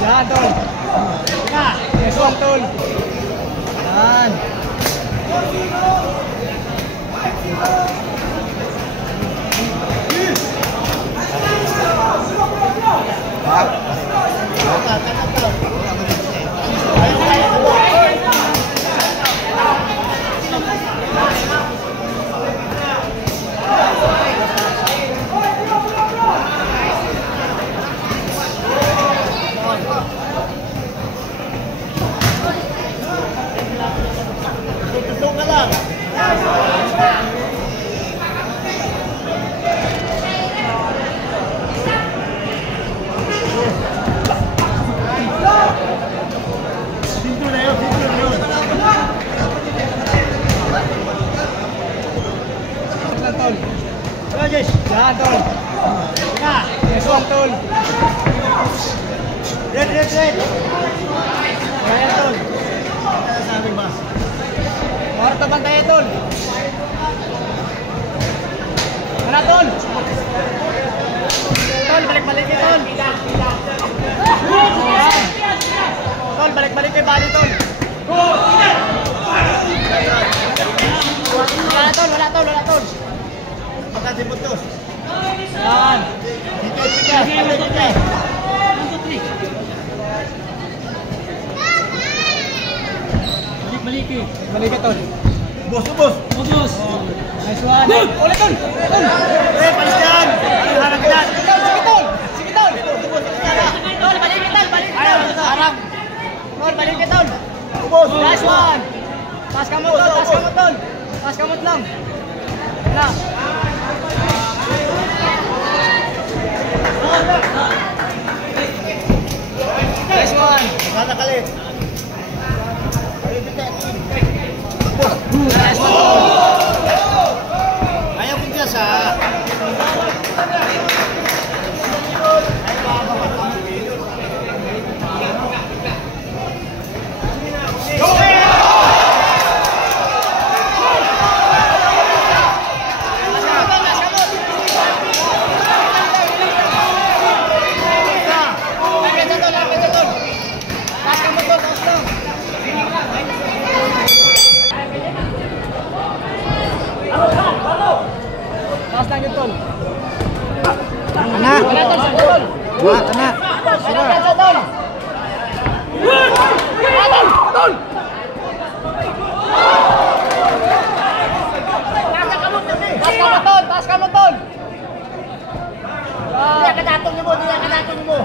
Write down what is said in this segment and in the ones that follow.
Yan, tol. Yan. Yes, tol. Yan. Yan, tol. Yan. Yes, tol. Red. Yan, tol. Sabi ba? Marta bantay, tol. Mana, tol? Tol, balik-balik kay tol. Tol, balik-balik kay bali, tol. Wala, tol. Pagka diputos. Yan. Dito. Balik tol. Bos. Nice one. Ulit tol. Palis yan. Harang kita. Sige tol. Tol, balik tol. Harang. Tol, balik tol. Bos. Nice one. Pas kamot tol. Pas kamot lang. Na. Nice one. Sana kali. Nice one. Ayaw pun biasa. Tas kamu tol. Dia kedatong mo.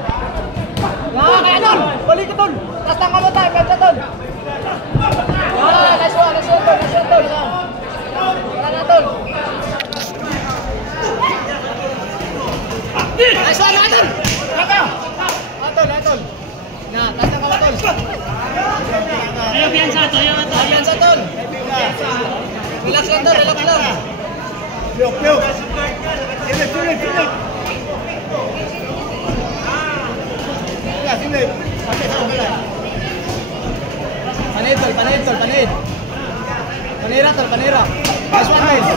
Nah, kaya tol. Balik tol. Tas tang kamu tayo, pencet tol. Nice one tol. Wala na tol. Nice one na tol. Tol. Nah, tas tang kamu tol. Ayo piansa tol. Relax lang. Yuk. Sini. Ya, sini. Pakai sama bola. Panit. Panira. Nice one, guys.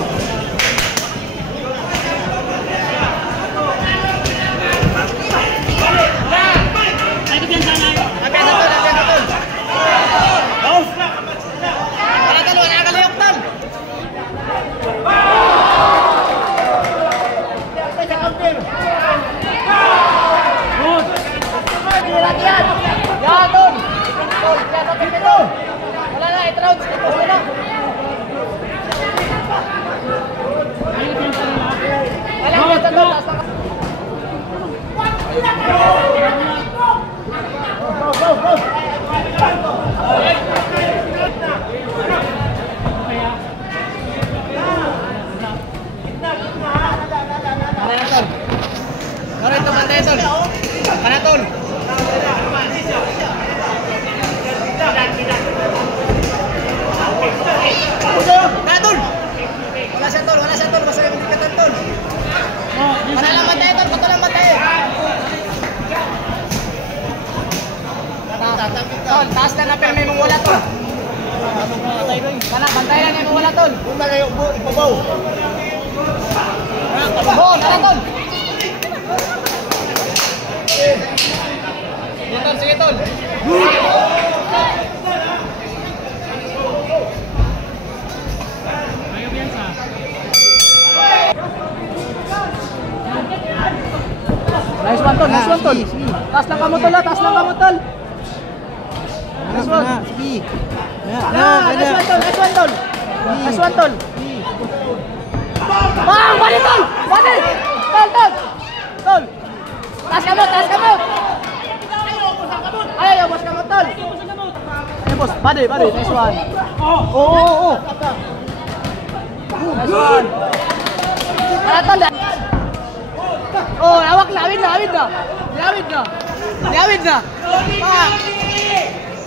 Ayo pian sana. Apian tol. Haus. Wala kaliok tol. Latihan. Ya, tol. Wala na, 8 rounds. Tapos na. Wala na, tol. Panatol. Wala siya tol, basta yung dikatan tol. Panalang matay tol, patulang matay. Tol, taas na napirme mong wala tol. Bantay lang yung wala tol. Una kayo, ipabaw. Tara tol. Sige, tol. Nice one, tol. Nice one, tol. Taas lang ka mo, tol. Taas lang ka mo, tol. Nice one. Sige. Nice one, tol. Nice one, tol. Nice one, tol. Bang! Balik, tol! Balik! Tol, tol! Tol! Taas ka mo, taas ka mo! Ayaw, boss ka mo, tol! Ayaw, boss. Body, body. Nice one. Oo. Nice one. Para, tol. Oh, lawak na, awid na.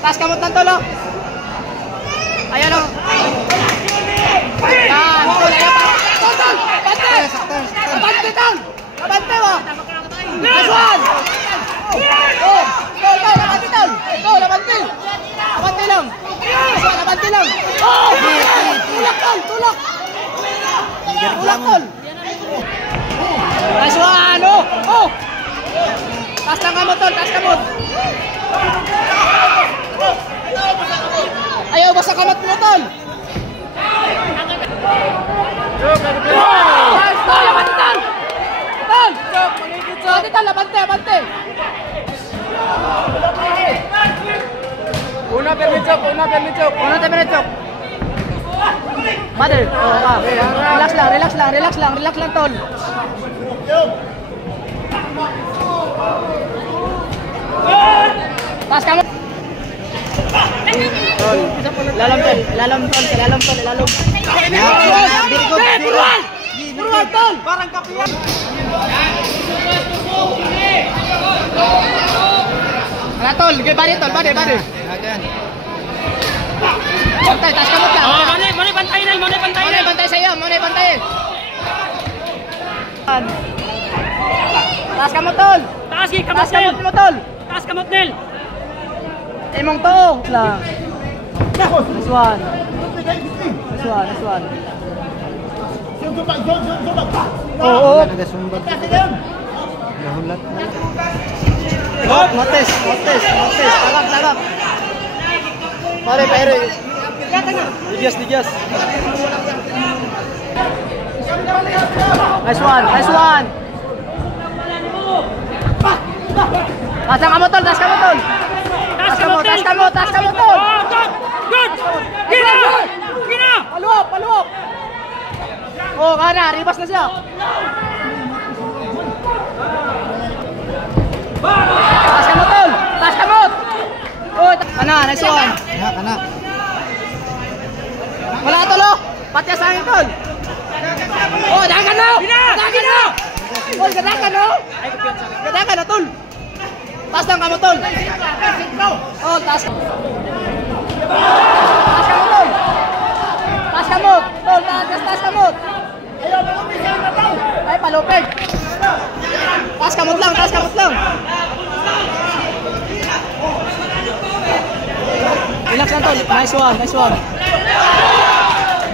Taas kamot ng tolo. Ayan o. Yan, tol, ayan pa. Tol, bante! Abante mo. Nice one. Oh, tol, abante tol. Tol, abante. Abante lang. Nice one, abante lang. Oh, tulak tol, tulak. Tulak tol. Nice one! Oh! Taas lang kamot, tol! Taas kamot! Ayaw ba sa kamot mo, tol? Tol! Labante, tol! Tol! Labante! Una permichok! Mother! Relax lang, tol! Taas ka mo. Lalam tol. Buruan tol. Parang kapiyan. Ala tol, bari. Bantay, taas ka mo ka. Oh, mone bantay sa'yo. Taas ka mo, tol! Taas ka mo, Nel! Emong to! Lang. Nice one. Oo. Nahulat na. Mates. Tagap. Pare. Digas. Nice one. Taas ka mo, tol. Taas ka mo, tol. Good. Gina. Paluwap. Oh, kana, ribas na siya. Taas ka mo, tol. Oh, kana, nice one. Kana. Wala, tol. Patya sa akin, tol. Oh, dagan na. Oh, gadakan na, tol. Taas lang ka mo, tol. Oh, taas ka mo, tol. Taas ka mo. Ay, palupig. Taas ka mo lang. Relax lang, tol. Nice one.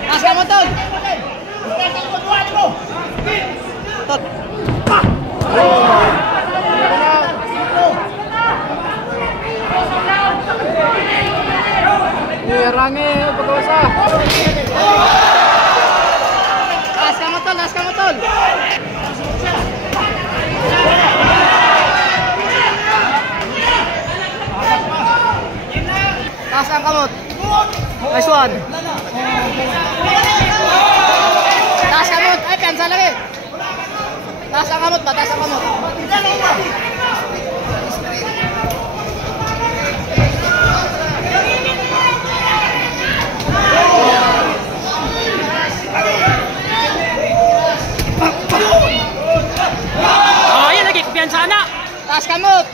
Taas ka mo, tol. Tol. Rangi pagkawasa. Taas ka mo, tol. Taas ang kamot. Nice one. Taas kamot. Ay, piansa lagi. Taas ang kamot. Oh, yan lagi. Piansa na. Taas kamot.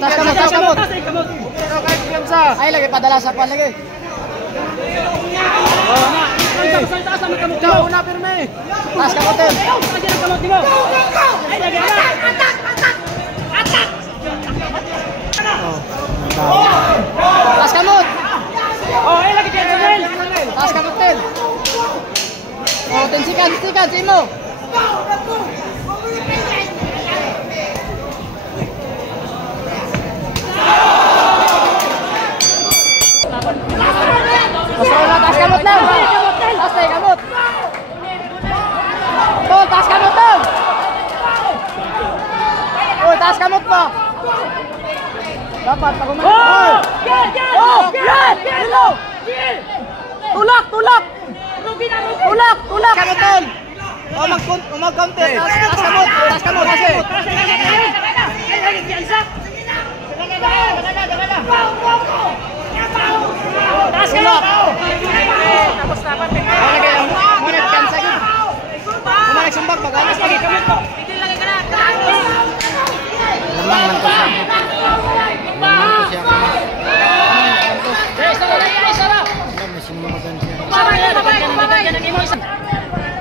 tas kamot. Pero kahit piyansa. Ay, lagi padala sa pan lagi. Ikaw, una, pirme. Tas kamotin. Tas kamot. Tas kamotin. Oh, tensikan simo. Tas kamot lang. Tas tayo kamot. Oh, tas kamot lang. Oh, tas kamot pa. Dapat pag umay. Oh! Hello! Tulak! Kamoton! Oh, mag-contest. Tas kamot kasi. Tas kamot! Tapos dapat ngunit kansa yun. Umarik sumbag, pag-alas lagi. Lamang lang to siya.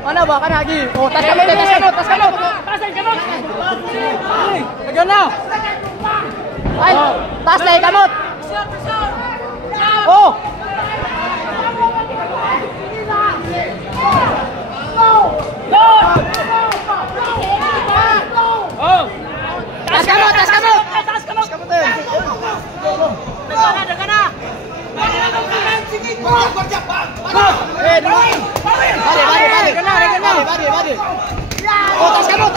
Ano ba ka lagi? Oh, tas kamot. Lagyan na. Ay, tas lagi kamot. Oh. Tas kamot. Balik. Oh, tas kamot.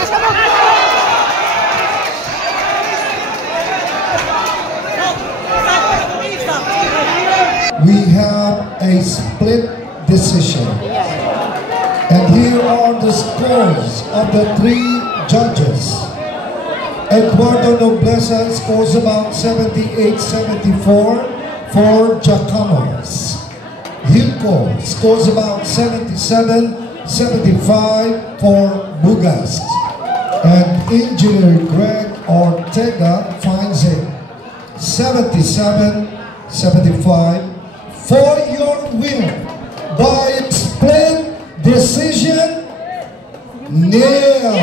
We have a split decision. And here are the scores of the 3 judges. Eduardo Nobleza scores about 78-74 for Jacamos. Hilco scores about 77-75 for Bugas. And Engineer Greg Ortega finds it 77-75 for your winner by split decision. Neil.